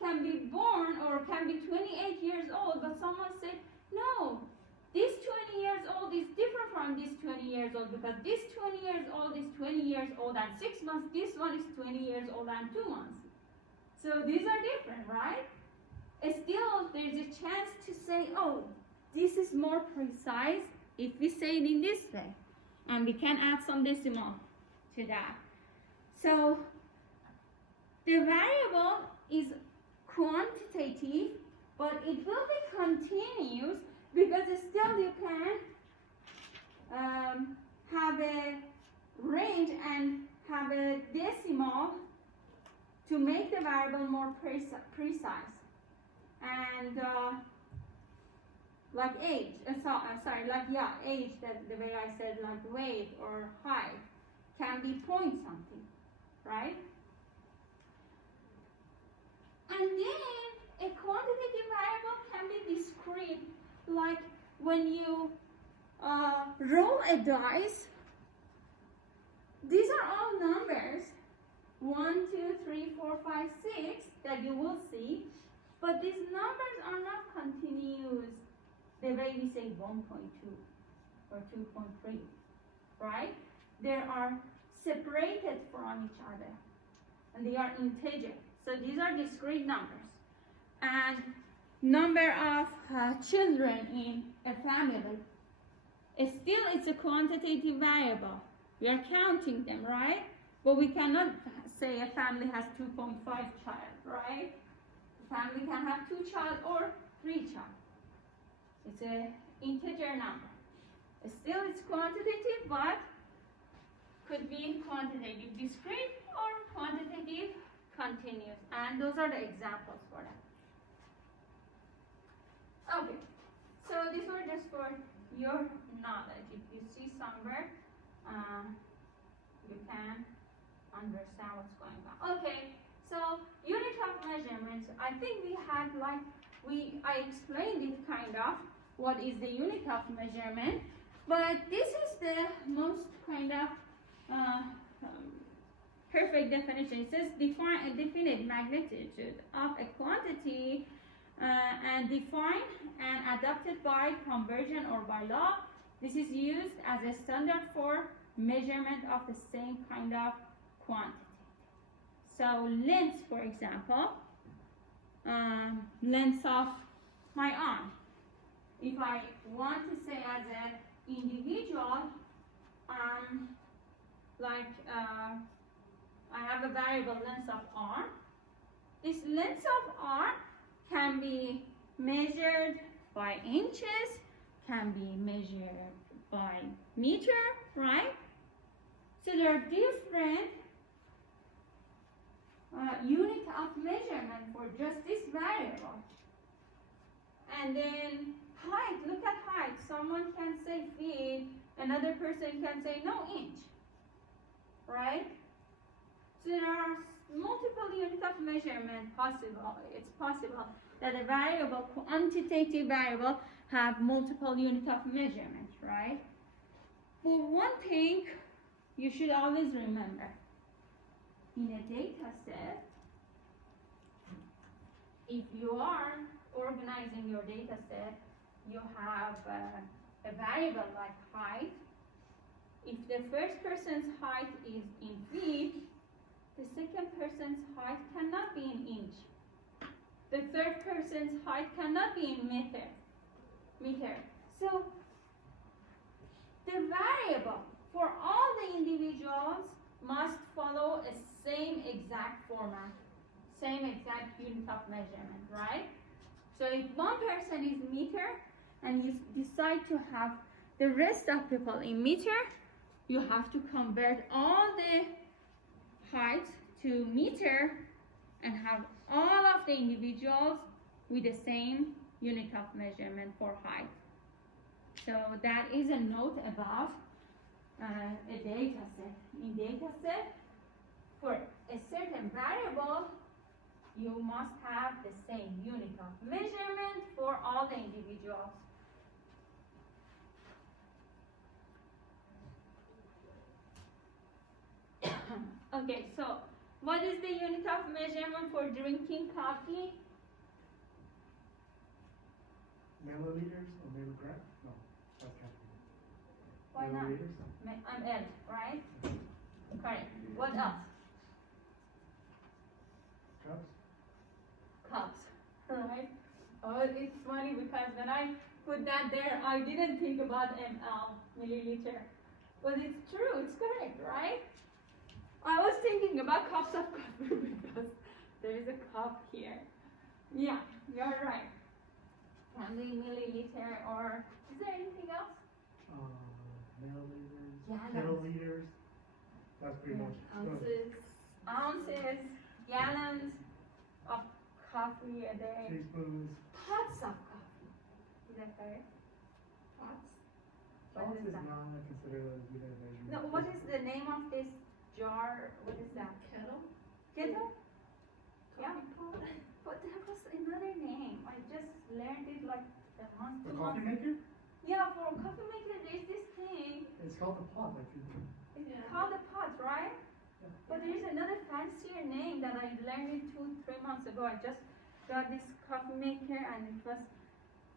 can be born or can be 28 years old, but someone said, no, this 20 years old is different from this 20 years old because this 20 years old is 20 years old and 6 months. This one is 20 years old and 2 months. So these are different, right? Still, there's a chance to say, oh, this is more precise if we say it in this way. And we can add some decimal to that. So the variable is quantitative, but it will be continuous because still you can have a range and have a decimal to make the variable more precise. And like age, age, that the way I said, like weight or height, can be point something, right? And then a quantitative variable can be discrete, like when you roll a dice. These are all numbers, 1, 2, 3, 4, 5, 6, that you will see, but these numbers are not continuous the way we say 1.2 or 2.3, right? They are separated from each other, and they are integer. So these are discrete numbers. And number of children in a family, still it's a quantitative variable. We are counting them, right? But we cannot say a family has 2.5 child, right? A family can have 2 child or 3 child. It's an integer number. Still it's quantitative, but could be quantitative discrete or quantitative continuous. And those are the examples for that. Okay, so these were just for your knowledge. If you see somewhere, you can understand what's going on. Okay, so unit of measurements. I think we had I explained it kind of, what is the unit of measurement, but this is the most kind of perfect definition. It says define a definite magnitude of a quantity and defined and adopted by conversion or by law. This is used as a standard for measurement of the same kind of quantity. So length, for example, length of my arm. If I want to say as an individual, I have a variable length of arm. This length of arm can be measured by inches, can be measured by meter, right? So there are different unit of measurement for just this variable. And then height, look at height. Someone can say feet, another person can say no inch, right? So there are multiple units of measurement possible. It's possible that a variable, quantitative variable, have multiple units of measurement, right? But one thing you should always remember, in a data set, if you are organizing your data set, you have a variable like height. If the first person's height is in feet, the second person's height cannot be in inch. The third person's height cannot be in meter. So the variable for all the individuals must follow a same exact format, same exact unit of measurement, right? So if one person is meter and you decide to have the rest of people in meter, you have to convert all the height to meter and have all of the individuals with the same unit of measurement for height. So that is a note about a data set. In data set, for a certain variable, you must have the same unit of measurement for all the individuals. Okay, so what is the unit of measurement for drinking coffee? Milliliters or milligrams? No, that can't Why not? Milliliters? I'm L, right? Correct. What else? Cups? Cups, right? Oh, it's funny because when I put that there, I didn't think about ml, milliliter. But it's true, it's correct, right? I was thinking about cups of coffee because there is a cup here. Yeah, you're right. Only milliliter, or is there anything else? Milliliters? Gallons. Kiloliters? That's pretty much. Ounces. Ounces, gallons of coffee a day. Teaspoons. Pots of coffee. Is that correct? Pots? What Ounce is is that? not considered a unit of measurement. No, what is the name of this jar? What is that? Kettle. Kettle? Yeah. Coffee pot. But there was another name. I just learned it like a month, The 2 coffee months. maker? Yeah, for a coffee maker, there's this thing. It's called the pot, like you. It's Yeah. called a pot, right? Yeah. But there is another fancier name that I learned it 2-3 months ago. I just got this coffee maker and it was,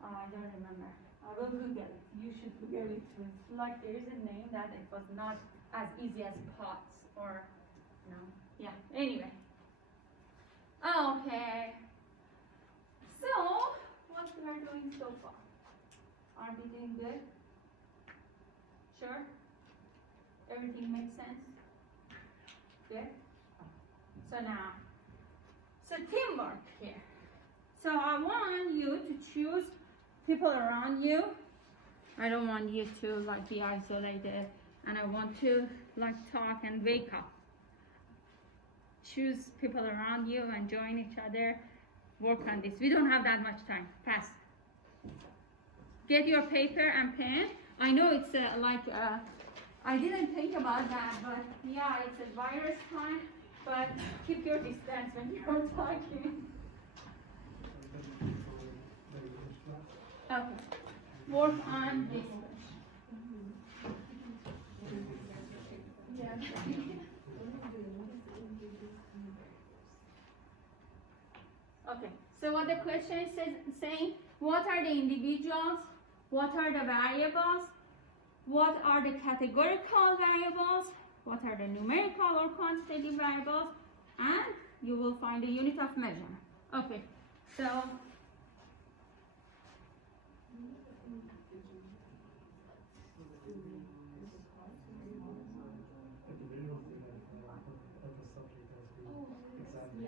I don't remember. I will Google it. You should Google it too. It's like there is a name that it was not as easy as pots or, no. Yeah, anyway. Okay. So, what we are doing so far? Are we doing good? Sure? Everything makes sense? Good? So now, so teamwork here. So I want you to choose people around you. I don't want you to like be isolated, and I want to like talk and wake up. Choose people around you and join each other. Work on this. We don't have that much time. Fast. Get your paper and pen. I know it's I didn't think about that, but yeah, it's a virus time. But keep your distance when you're talking. Okay. Work on this. Okay. So what the question is saying, what are the individuals? What are the variables? What are the categorical variables? What are the numerical or quantitative variables? And you will find the unit of measurement. Okay. So At the video, of the subject as we examine.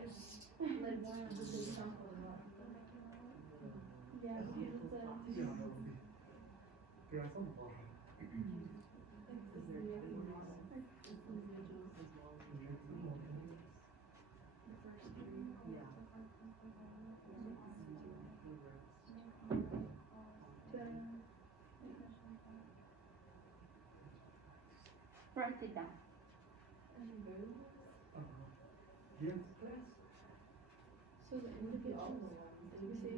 Like one of the example. Yeah, Yeah, that would be. Yeah, some of them. write it down. Yes, please. So the individuals, we say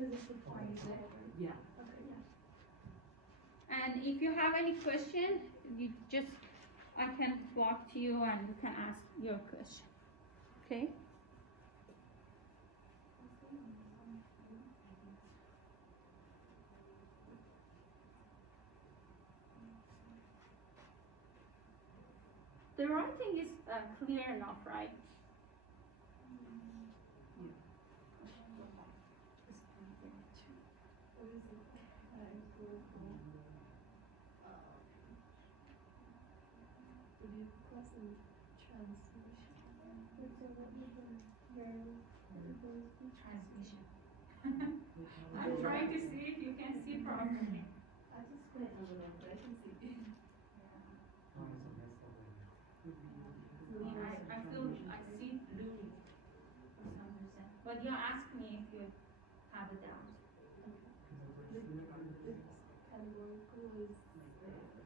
because it's the point, Yeah. okay, yeah. And if you have any question, you just I can walk to you and you can ask your question. Okay? The writing is clear enough, right? Transmission. I'm trying to see if you can see properly. I just put it a little, but I can see. Mine is a mess up right now. I feel I see blue for some reason. But you ask me if you have a doubt.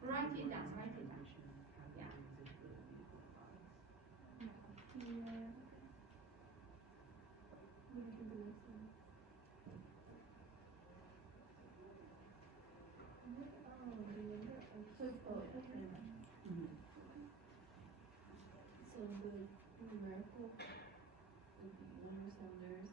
Write it down, write it down. Yeah. So the numerical would be winners, losers,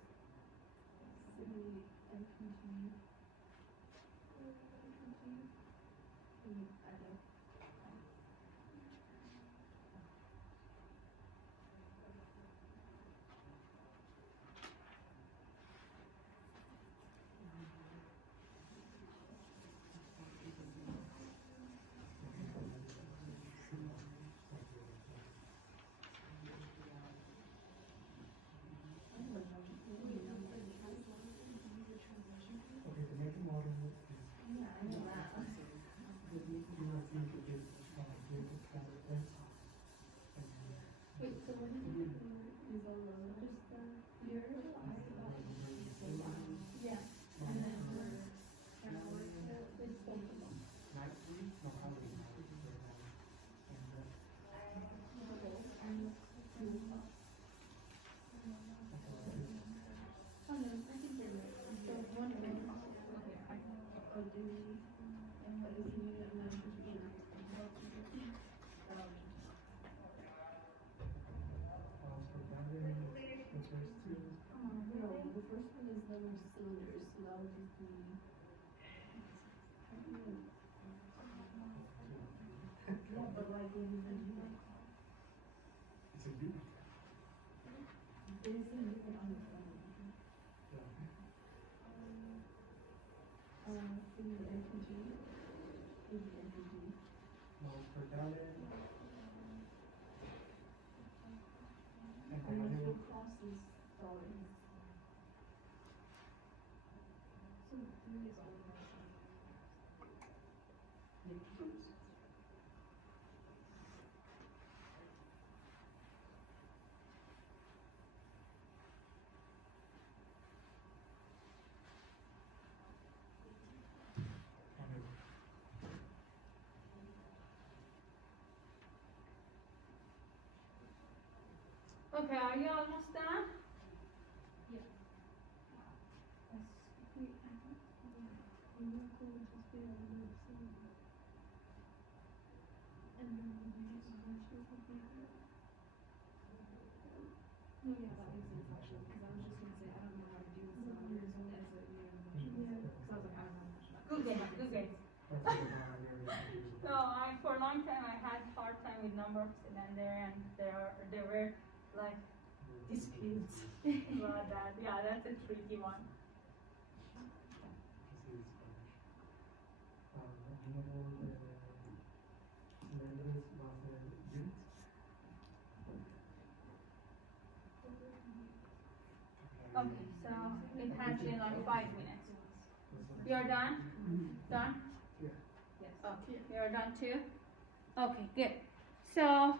cylinders, so that would just be. Yeah, but like when you said you like. It's a unit. It is a unit on the phone. Yeah. In the MPG. In the MPG. Miles per gallon. And And the then fuel cost is dollars. So 3 is almost. Okay, are you almost done? Yeah. No, yeah, that makes sense actually, because I was just gonna say, I don't know how to do the cylinders and the SOE and the. Because I was like, I don't know much about Good game, good game. That's what the binary is. So for a long time I had hard time with number of cylinder and there were like disputes about that. Yeah, that's a tricky one. This is Spanish. Renewable cylinders was unit. Okay, so it has been like 5 minutes. You're done? Done? Yes. Okay, you're done too? Okay, good. So,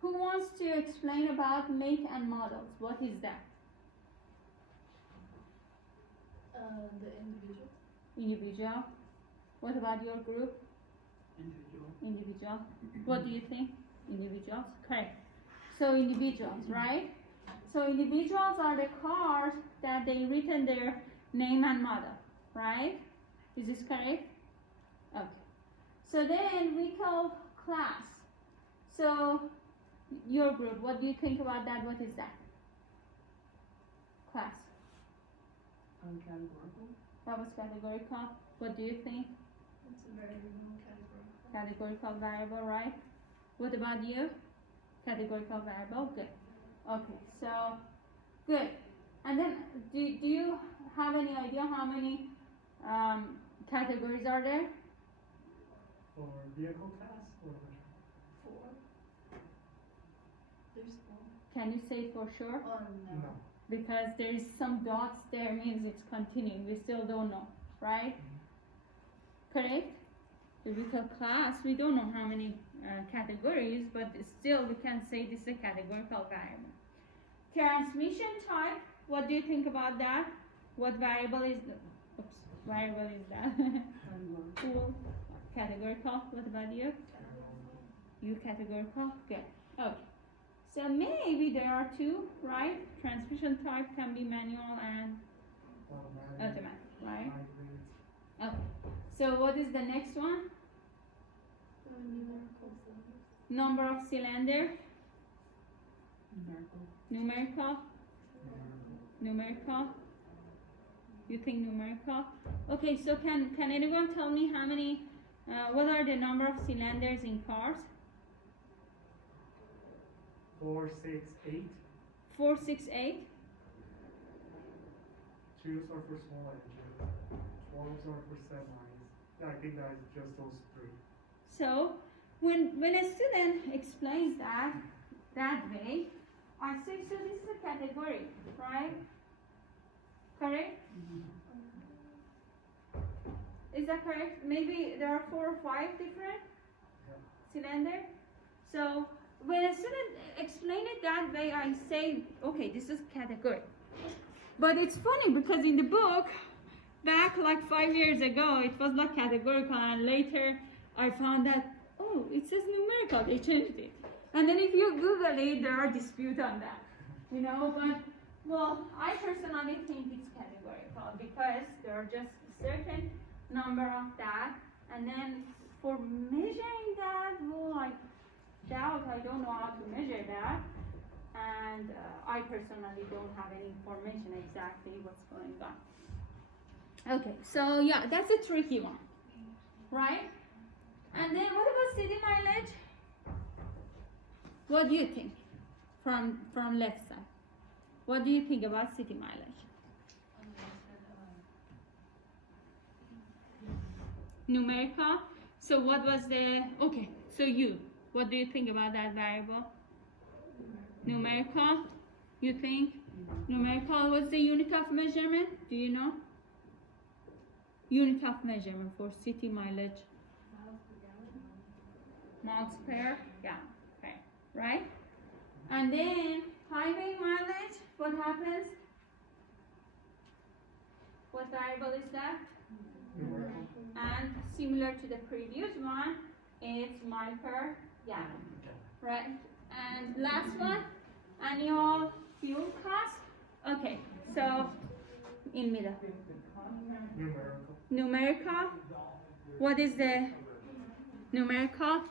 who wants to explain about make and models? What is that? The individual. Individual. What about your group? Individual. Individual. What do you think? Individuals? Correct. So individuals, right? So individuals are the cars that they written their name and model, right? Is this correct? Okay. So then we call class. So your group, what do you think about that? What is that? Class. Categorical. That was categorical. What do you think? It's a variable categorical. Categorical variable, right? What about you? Categorical variable, good. Okay, so good. And then do you have any idea how many categories are there? For vehicle class or which 4. There's 4. Can you say for sure? Oh, one? No. Because there is some dots there means it's continuing. We still don't know, right? Correct? The vehicle class, we don't know how many categories, but still we can say this is a categorical variable. Transmission type, what do you think about that? What variable is variable is that? Cool. Categorical. What about you? You categorical? Good. Okay. So maybe there are 2, right? Transmission type can be manual and automatic, right? Hybrid. Okay. So what is the next one? Numerical cylinders. Number of cylinder. Numerical. Numerical. Numerical. You think numerical? Okay. So can anyone tell me how many? What are the number of cylinders in cars? 4, 6, 8. 4, 6, 8. 2s are for small engine. 12s are for semis. Yeah, I think that is just those 3. So when a student explains that way, I say so this is a category, right? Correct? Is that correct? Maybe there are 4 or 5 different cylinder. So when a student explain it that way, I say, okay, this is category. But it's funny because in the book, back like 5 years ago, it was not categorical, and later I found that, oh, it says numerical, they changed it. And then if you Google it, there are disputes on that, you know, but, well, I personally think it's categorical because there are just certain number of that, and then for measuring that, well, doubt, I don't know how to measure that. And I personally don't have any information exactly what's going on. Okay, so yeah, that's a tricky one, right? And then what about city mileage? What do you think from left side? What do you think about city mileage? Numerical. So what was the, okay, so what do you think about that variable? Numerical. You think numerical was the unit of measurement? Do you know? Unit of measurement for city mileage. Miles per gallon. Okay, right? And then highway mileage, what happens? What variable is that? Numerical. And similar to the previous one, it's mile per gallon, right? And last one, annual fuel cost. Okay, so in middle. Numerical. Numerical. What is the numerical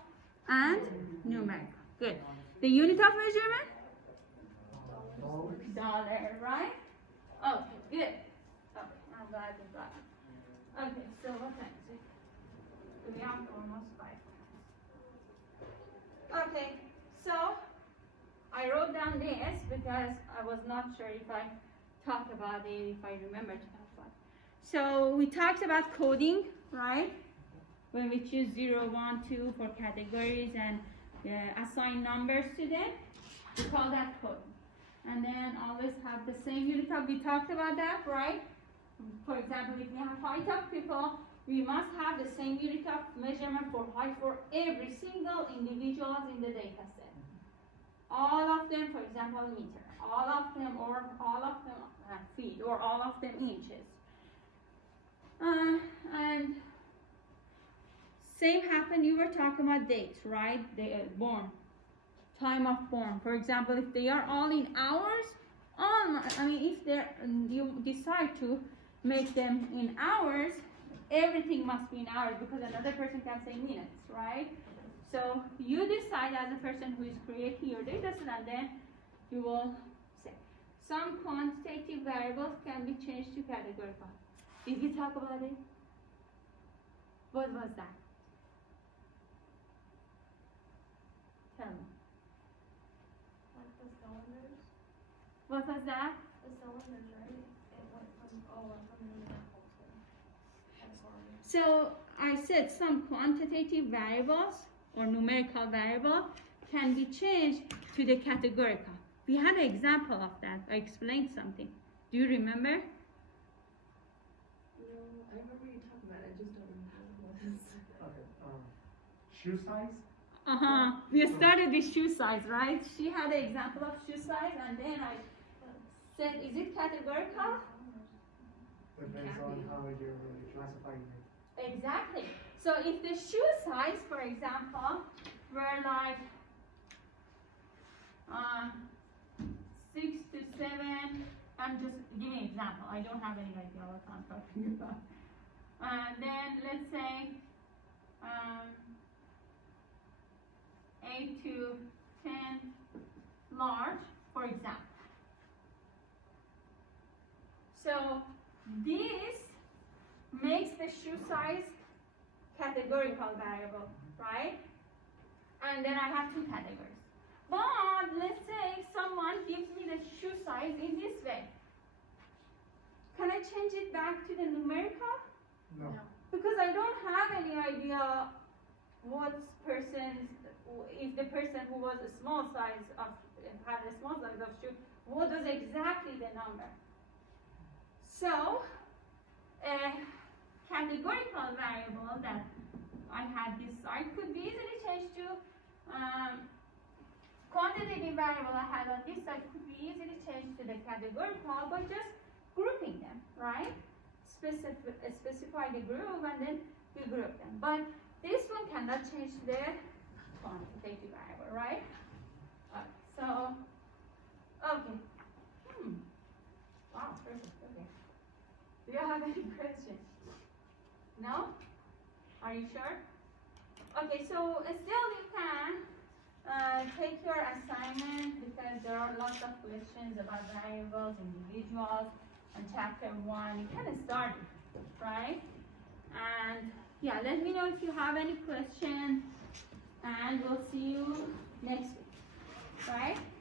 and numerical? Good. The unit of measurement? Dollars. Dollar, right? Okay, good. Okay, I'm glad you got it. Okay, so what time is it? We have almost 5 minutes. Okay, so I wrote down this because I was not sure if I talked about it, if I remember to talk about it. So we talked about coding, right? When we choose 0, 1, 2 for categories and assign numbers to them, we call that coding. And then always have the same unit of, we talked about that, right? For example, if we have height of people, we must have the same unit of measurement for height for every single individuals in the data set. All of them, for example, meter. All of them, or all of them feet, or all of them inches. And same happened, you were talking about dates, right? The born, time of born. For example, if they are all in hours, if you decide to make them in hours, everything must be in hours because another person can say minutes, right? So you decide as a person who is creating your data set, and then you will say. Some quantitative variables can be changed to categorical. Did we talk about it? What was that? Tell me. Like the cylinders? What was that? The cylinders, right? It went from numerical to category. So I said some quantitative variables or numerical variable can be changed to the categorical. We had an example of that. I explained something. Do you remember? No, I remember you talking about it, I just don't remember what it was. Okay. Shoe size. We started with shoe size, right? She had an example of shoe size, and then I said, is it categorical? Depends on how you're classifying it. Exactly. So if the shoe size, for example, were like 6 to 7, I'm just giving an example. I don't have any idea what I'm talking about. And then let's say 8 to 10 large, for example. So this makes the shoe size categorical variable, right? And then I have 2 categories. But let's say someone gives me the shoe size in this way. Can I change it back to the numerical? No. Because I don't have any idea if the person who was a small size of, had a small size of shoe, what was exactly the number. So, a categorical variable that I had this side could be easily changed to quantitative variable I had on this side could be easily changed to the categorical by just grouping them, right? Specify the group and then we group them. But this one cannot change to the quantitative variable, right? Okay. Wow, perfect. Okay. Do you have any questions? No? Are you sure? Okay, so still you can take your assignment because there are lots of questions about variables, individuals, on chapter 1. You can start it, right? And yeah, let me know if you have any questions, and we'll see you next week, right?